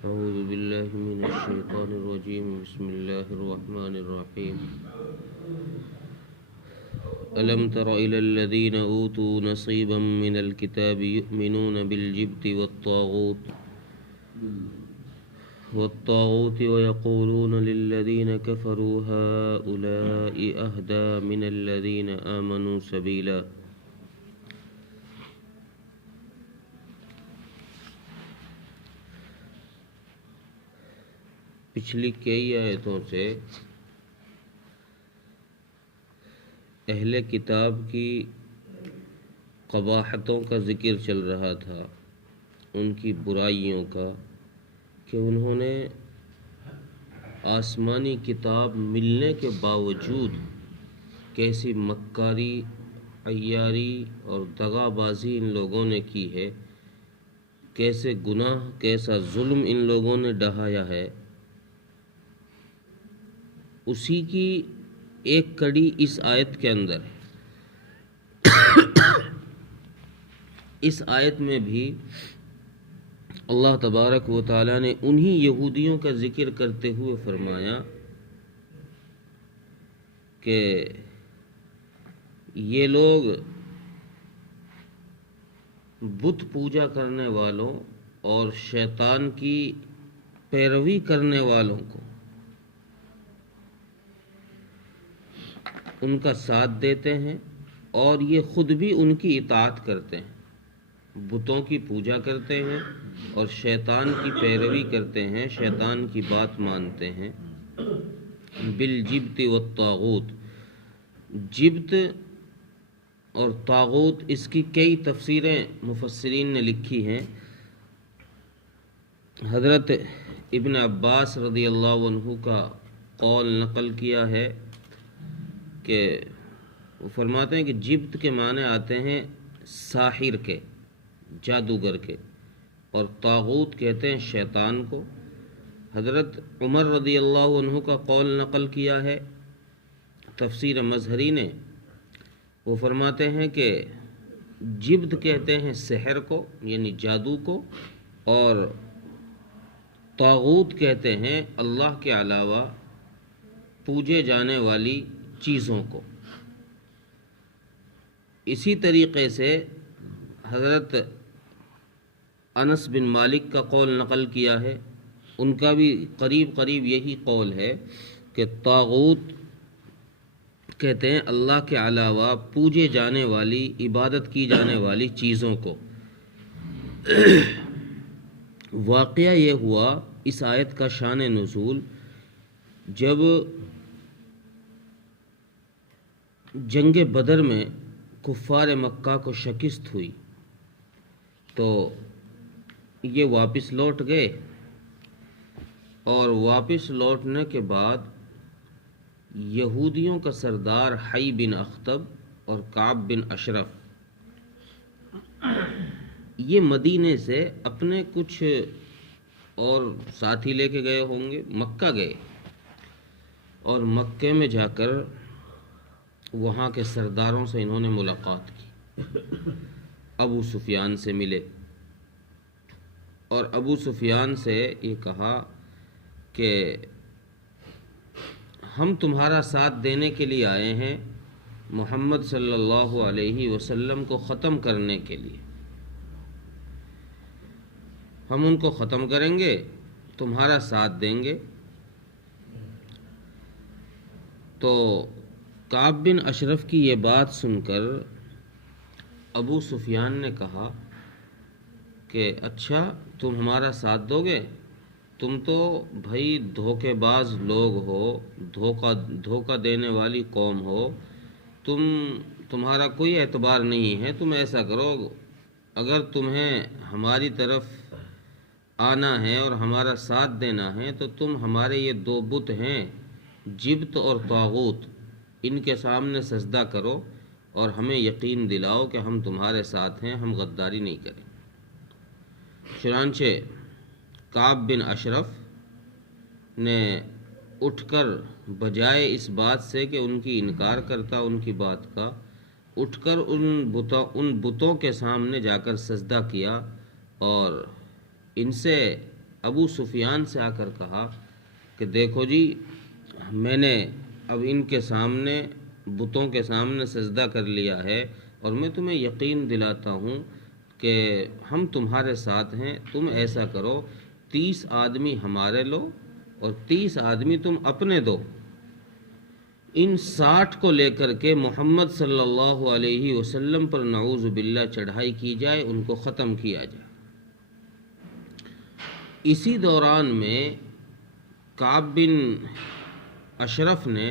أعوذ بالله من الشيطان الرجيم بسم الله الرحمن الرحيم ألم تر إلى الذين أوتوا نصيبا من الكتاب يؤمنون بالجبت والطاغوت ويقولون للذين كفروا هؤلاء أهدى من الذين آمنوا سبيلا. پچھلی کئی آیتوں سے اہل کتاب کی قباحتوں کا ذکر چل رہا تھا، ان کی برائیوں کا، کہ انہوں نے آسمانی کتاب ملنے کے باوجود کیسی مکاری، عیاری اور دغا بازی ان لوگوں نے کی ہے، کیسے گناہ، کیسا ظلم ان لوگوں نے ڈھایا ہے. اسی کی ایک کڑی اس آیت کے اندر ہے. اس آیت میں بھی اللہ تبارک و تعالیٰ نے انہی یہودیوں کا ذکر کرتے ہوئے فرمایا کہ یہ لوگ بت پوجا کرنے والوں اور شیطان کی پیروی کرنے والوں کو ان کا ساتھ دیتے ہیں اور یہ خود بھی ان کی اطاعت کرتے ہیں، بتوں کی پوجا کرتے ہیں اور شیطان کی پیروی کرتے ہیں، شیطان کی بات مانتے ہیں. بالجبت والطاغوت، جبت اور طاغوت، اس کی کئی تفسیریں مفسرین نے لکھی ہیں. حضرت ابن عباس رضی اللہ عنہ کا قول نقل کیا ہے کہ وہ فرماتے ہیں کہ جبت کے معنی آتے ہیں ساحر کے، جادوگر کے، اور طاغوت کہتے ہیں شیطان کو. حضرت عمر رضی اللہ عنہ کا قول نقل کیا ہے تفسیر مظہری نے، وہ فرماتے ہیں کہ جبت کہتے ہیں سحر کو، یعنی جادو کو، اور طاغوت کہتے ہیں اللہ کے علاوہ پوجے جانے والی چیزوں کو. اسی طریقے سے حضرت انس بن مالک کا قول نقل کیا ہے، ان کا بھی قریب قریب یہی قول ہے کہ طاغوت کہتے ہیں اللہ کے علاوہ پوجے جانے والی، عبادت کی جانے والی چیزوں کو. واقعہ یہ ہوا اس آیت کا شان نزول جب جنگ بدر میں کفار مکہ کو شکست ہوئی تو یہ واپس لوٹ گئے، اور واپس لوٹنے کے بعد یہودیوں کا سردار حی بن اخطب اور کعب بن اشرف یہ مدینے سے اپنے کچھ اور ساتھی لے کے گئے ہوں گے، مکہ گئے، اور مکے میں جا کر وہاں کے سرداروں سے انہوں نے ملاقات کی، ابو سفیان سے ملے، اور ابو سفیان سے یہ کہا کہ ہم تمہارا ساتھ دینے کے لیے آئے ہیں، محمد صلی اللہ علیہ وسلم کو ختم کرنے کے لیے. ہم ان کو ختم کریں گے، تمہارا ساتھ دیں گے. تو کعب بن اشرف کی یہ بات سن کر ابو سفیان نے کہا کہ اچھا تم ہمارا ساتھ دو گے؟ تم تو بھائی دھوکے باز لوگ ہو، دھوکہ دینے والی قوم ہو، تمہارا کوئی اعتبار نہیں ہے. تم ایسا کرو، اگر تمہیں ہماری طرف آنا ہے اور ہمارا ساتھ دینا ہے تو تم ہمارے یہ دو بت ہیں جبت اور طاغوت، ان کے سامنے سجدہ کرو اور ہمیں یقین دلاؤ کہ ہم تمہارے ساتھ ہیں، ہم غداری نہیں کریں. چنانچہ کعب بن اشرف نے اٹھ کر بجائے اس بات سے کہ ان کی انکار کرتا ان کی بات کا، اٹھ کر ان بتوں کے سامنے جا کر سجدہ کیا اور ان سے ابو سفیان سے آ کر کہا کہ دیکھو جی، میں نے اب ان کے سامنے، بتوں کے سامنے سجدہ کر لیا ہے، اور میں تمہیں یقین دلاتا ہوں کہ ہم تمہارے ساتھ ہیں. تم ایسا کرو، 30 آدمی ہمارے لو اور 30 آدمی تم اپنے دو. ان 60 کو لے کر کے محمد صلی اللہ علیہ وسلم پر نعوذ باللہ چڑھائی کی جائے، ان کو ختم کیا جائے. اسی دوران میں کعب بن اشرف نے،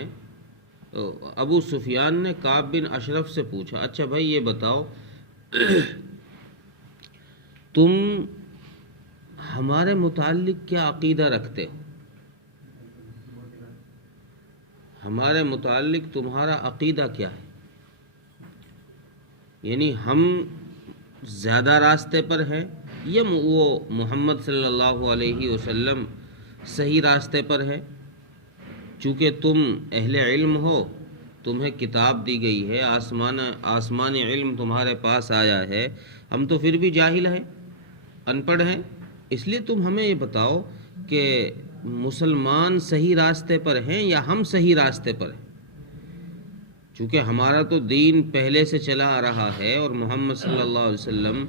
ابو سفیان نے کعب بن اشرف سے پوچھا، اچھا بھائی یہ بتاؤ، تم ہمارے متعلق کیا عقیدہ رکھتے ہو؟ ہمارے متعلق تمہارا عقیدہ کیا ہے؟ یعنی ہم زیادہ راستے پر ہیں، یہ وہ محمد صلی اللہ علیہ وسلم صحیح راستے پر ہے؟ چونکہ تم اہل علم ہو، تمہیں کتاب دی گئی ہے، آسمانی علم تمہارے پاس آیا ہے، ہم تو پھر بھی جاہل ہیں، ان پڑھ ہیں. اس لیے تم ہمیں یہ بتاؤ کہ مسلمان صحیح راستے پر ہیں یا ہم صحیح راستے پر ہیں؟ چونکہ ہمارا تو دین پہلے سے چلا آ رہا ہے، اور محمد صلی اللہ علیہ وسلم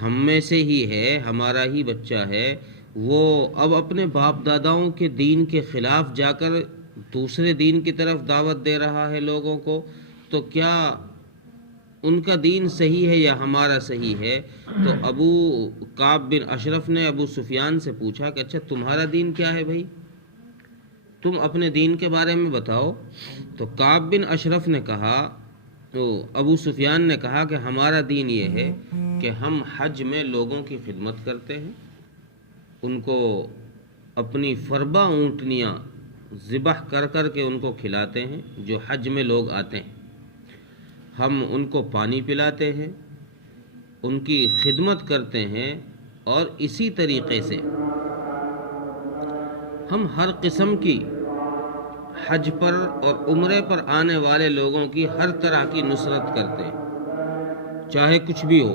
ہم میں سے ہی ہے، ہمارا ہی بچہ ہے. وہ اب اپنے باپ داداؤں کے دین کے خلاف جا کر دوسرے دین کی طرف دعوت دے رہا ہے لوگوں کو، تو کیا ان کا دین صحیح ہے یا ہمارا صحیح ہے؟ تو ابو کعب بن اشرف نے ابو سفیان سے پوچھا کہ اچھا تمہارا دین کیا ہے بھائی، تم اپنے دین کے بارے میں بتاؤ. تو کعب بن اشرف نے کہا، تو ابو سفیان نے کہا کہ ہمارا دین یہ ہے کہ ہم حج میں لوگوں کی خدمت کرتے ہیں، ان کو اپنی فربہ اونٹنیاں ذبح کر کر کے ان کو کھلاتے ہیں جو حج میں لوگ آتے ہیں. ہم ان کو پانی پلاتے ہیں، ان کی خدمت کرتے ہیں، اور اسی طریقے سے ہم ہر قسم کی حج پر اور عمرے پر آنے والے لوگوں کی ہر طرح کی نصرت کرتے ہیں، چاہے کچھ بھی ہو.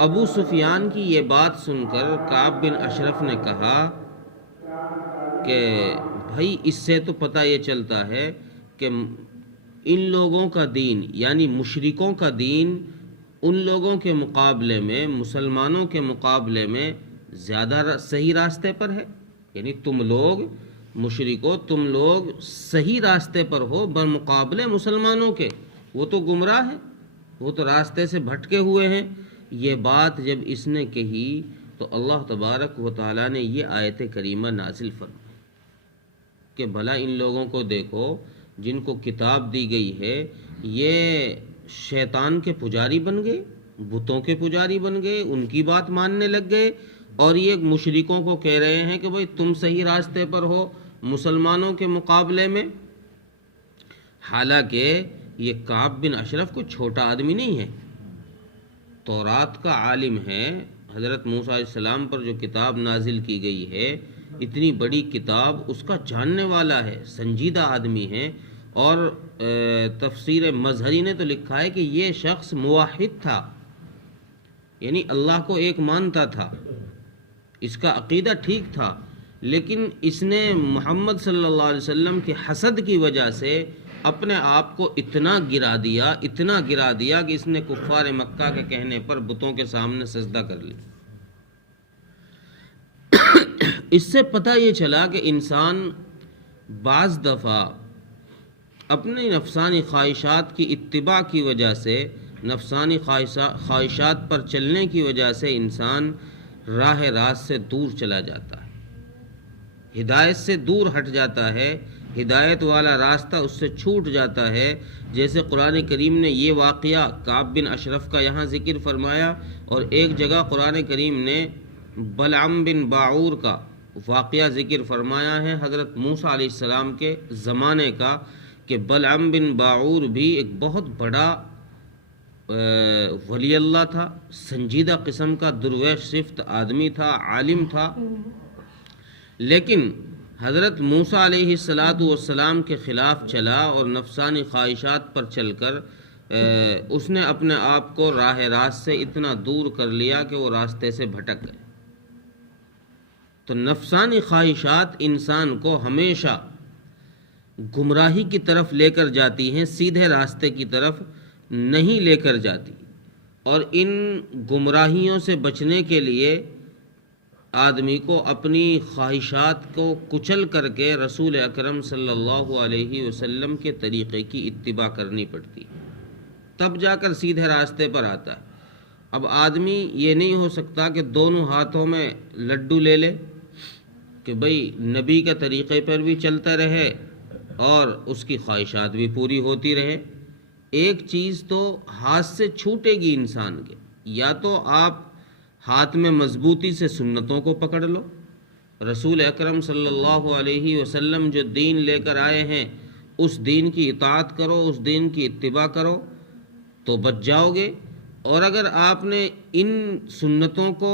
ابو سفیان کی یہ بات سن کر کعب بن اشرف نے کہا کہ بھائی اس سے تو پتہ یہ چلتا ہے کہ ان لوگوں کا دین، یعنی مشرکوں کا دین، ان لوگوں کے مقابلے میں، مسلمانوں کے مقابلے میں زیادہ صحیح راستے پر ہے. یعنی تم لوگ مشرکو، تم لوگ صحیح راستے پر ہو بمقابلے مسلمانوں کے، وہ تو گمراہ ہیں، وہ تو راستے سے بھٹکے ہوئے ہیں. یہ بات جب اس نے کہی تو اللہ تبارک و تعالیٰ نے یہ آیت کریمہ نازل فرمائی کہ بھلا ان لوگوں کو دیکھو جن کو کتاب دی گئی ہے، یہ شیطان کے پجاری بن گئے، بتوں کے پجاری بن گئے، ان کی بات ماننے لگ گئے، اور یہ مشرکوں کو کہہ رہے ہیں کہ بھئی تم صحیح راستے پر ہو مسلمانوں کے مقابلے میں. حالانکہ یہ کعب بن اشرف کوئی چھوٹا آدمی نہیں ہے، تورات کا عالم ہے، حضرت موسیٰ علیہ السلام پر جو کتاب نازل کی گئی ہے، اتنی بڑی کتاب اس کا جاننے والا ہے، سنجیدہ آدمی ہے. اور تفسیر مظہری نے تو لکھا ہے کہ یہ شخص موحد تھا، یعنی اللہ کو ایک مانتا تھا، اس کا عقیدہ ٹھیک تھا، لیکن اس نے محمد صلی اللہ علیہ وسلم کے حسد کی وجہ سے اپنے آپ کو اتنا گرا دیا کہ اس نے کفار مکہ کے کہنے پر بتوں کے سامنے سجدہ کر لی. اس سے پتہ یہ چلا کہ انسان بعض دفعہ اپنی نفسانی خواہشات کی اتباع کی وجہ سے، نفسانی خواہشات پر چلنے کی وجہ سے انسان راہ راست سے دور چلا جاتا ہے، ہدایت سے دور ہٹ جاتا ہے، ہدایت والا راستہ اس سے چھوٹ جاتا ہے. جیسے قرآن کریم نے یہ واقعہ کعب بن اشرف کا یہاں ذکر فرمایا، اور ایک جگہ قرآن کریم نے بلعم بن باعور کا واقعہ ذکر فرمایا ہے، حضرت موسیٰ علیہ السلام کے زمانے کا، کہ بلعم بن باعور بھی ایک بہت بڑا ولی اللہ تھا، سنجیدہ قسم کا درویش صفت آدمی تھا، عالم تھا، لیکن حضرت موسیٰ علیہ السلام کے خلاف چلا اور نفسانی خواہشات پر چل کر اس نے اپنے آپ کو راہ راست سے اتنا دور کر لیا کہ وہ راستے سے بھٹک گئے. تو نفسانی خواہشات انسان کو ہمیشہ گمراہی کی طرف لے کر جاتی ہیں، سیدھے راستے کی طرف نہیں لے کر جاتی، اور ان گمراہیوں سے بچنے کے لیے آدمی کو اپنی خواہشات کو کچل کر کے رسول اکرم صلی اللہ علیہ وسلم کے طریقے کی اتباع کرنی پڑتی، تب جا کر سیدھے راستے پر آتا ہے۔ اب آدمی یہ نہیں ہو سکتا کہ دونوں ہاتھوں میں لڈو لے لے کہ بھئی نبی کے طریقے پر بھی چلتا رہے اور اس کی خواہشات بھی پوری ہوتی رہے۔ ایک چیز تو ہاتھ سے چھوٹے گی انسان کے، یا تو آپ ہاتھ میں مضبوطی سے سنتوں کو پکڑ لو، رسول اکرم صلی اللہ علیہ وسلم جو دین لے کر آئے ہیں اس دین کی اطاعت کرو، اس دین کی اتباع کرو تو بچ جاؤ گے، اور اگر آپ نے ان سنتوں کو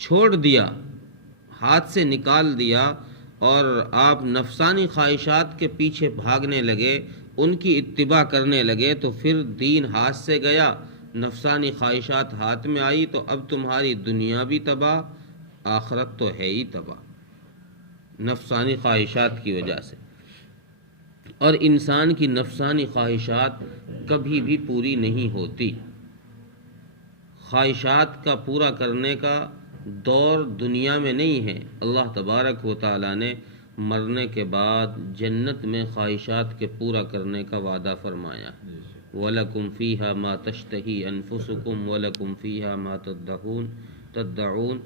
چھوڑ دیا، ہاتھ سے نکال دیا اور آپ نفسانی خواہشات کے پیچھے بھاگنے لگے، ان کی اتباع کرنے لگے، تو پھر دین ہاتھ سے گیا، نفسانی خواہشات ہاتھ میں آئی، تو اب تمہاری دنیا بھی تباہ، آخرت تو ہے ہی تباہ نفسانی خواہشات کی وجہ سے۔ اور انسان کی نفسانی خواہشات کبھی بھی پوری نہیں ہوتی۔ خواہشات کا پورا کرنے کا دور دنیا میں نہیں ہے۔ اللہ تبارک و تعالیٰ نے مرنے کے بعد جنت میں خواہشات کے پورا کرنے کا وعدہ فرمایا، وَلَكُمْ فِيهَا مَا تَشْتَهِي أَنفُسُكُمْ وَلَكُمْ فِيهَا مَا تَدَّعُونَ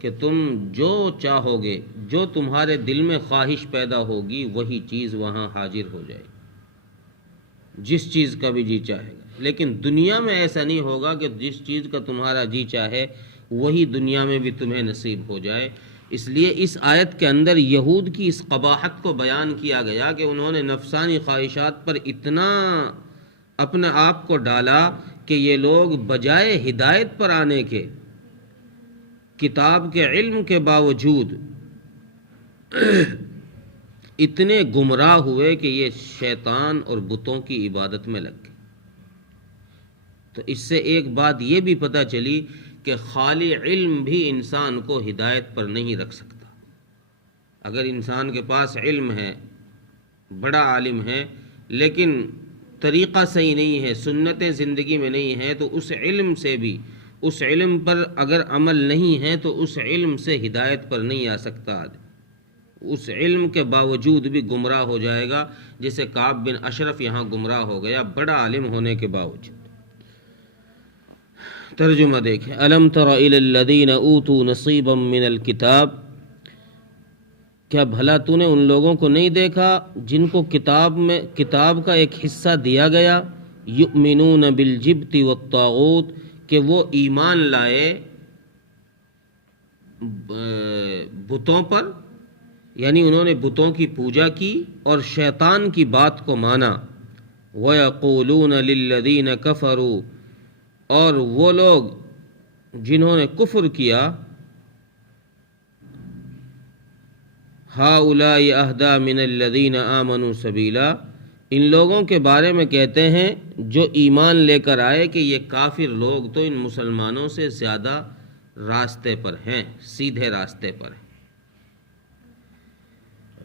کہ تم جو چاہو گے، جو تمہارے دل میں خواہش پیدا ہوگی وہی چیز وہاں حاضر ہو جائے گی، جس چیز کا بھی جی چاہے گا۔ لیکن دنیا میں ایسا نہیں ہوگا کہ جس چیز کا تمہارا جی چاہے وہی دنیا میں بھی تمہیں نصیب ہو جائے۔ اس لیے اس آیت کے اندر یہود کی اس قباحت کو بیان کیا گیا کہ انہوں نے نفسانی خواہشات پر اتنا اپنے آپ کو ڈالا کہ یہ لوگ بجائے ہدایت پر آنے کے، کتاب کے علم کے باوجود اتنے گمراہ ہوئے کہ یہ شیطان اور بتوں کی عبادت میں لگ گئے۔ تو اس سے ایک بات یہ بھی پتہ چلی کہ خالی علم بھی انسان کو ہدایت پر نہیں رکھ سکتا۔ اگر انسان کے پاس علم ہے، بڑا عالم ہے، لیکن طریقہ صحیح نہیں ہے، سنتیں زندگی میں نہیں ہیں، تو اس علم سے بھی، اس علم پر اگر عمل نہیں ہے تو اس علم سے ہدایت پر نہیں آ سکتا آدمی، اس علم کے باوجود بھی گمراہ ہو جائے گا، جیسے کعب بن اشرف یہاں گمراہ ہو گیا بڑا عالم ہونے کے باوجود۔ ترجمہ دیکھیں، الم تر الی الذین اوتوا نصیبا من الکتاب، کیا بھلا تو نے ان لوگوں کو نہیں دیکھا جن کو کتاب کا ایک حصہ دیا گیا، یؤمنون بالجبت والطاغوت کہ وہ ایمان لائے بتوں پر، یعنی انہوں نے بتوں کی پوجا کی اور شیطان کی بات کو مانا، وَيَقُولُونَ لِلَّذِينَ كَفَرُوا اور وہ لوگ جنہوں نے کفر کیا، هَؤُلَاءِ أَهْدَىٰ مِنَ الَّذِينَ آمَنُوا سَبِيلًا ان لوگوں کے بارے میں کہتے ہیں جو ایمان لے کر آئے کہ یہ کافر لوگ تو ان مسلمانوں سے زیادہ راستے پر ہیں، سیدھے راستے پر ہیں۔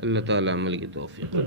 اللہ تعالیٰ عمل کی توفیق۔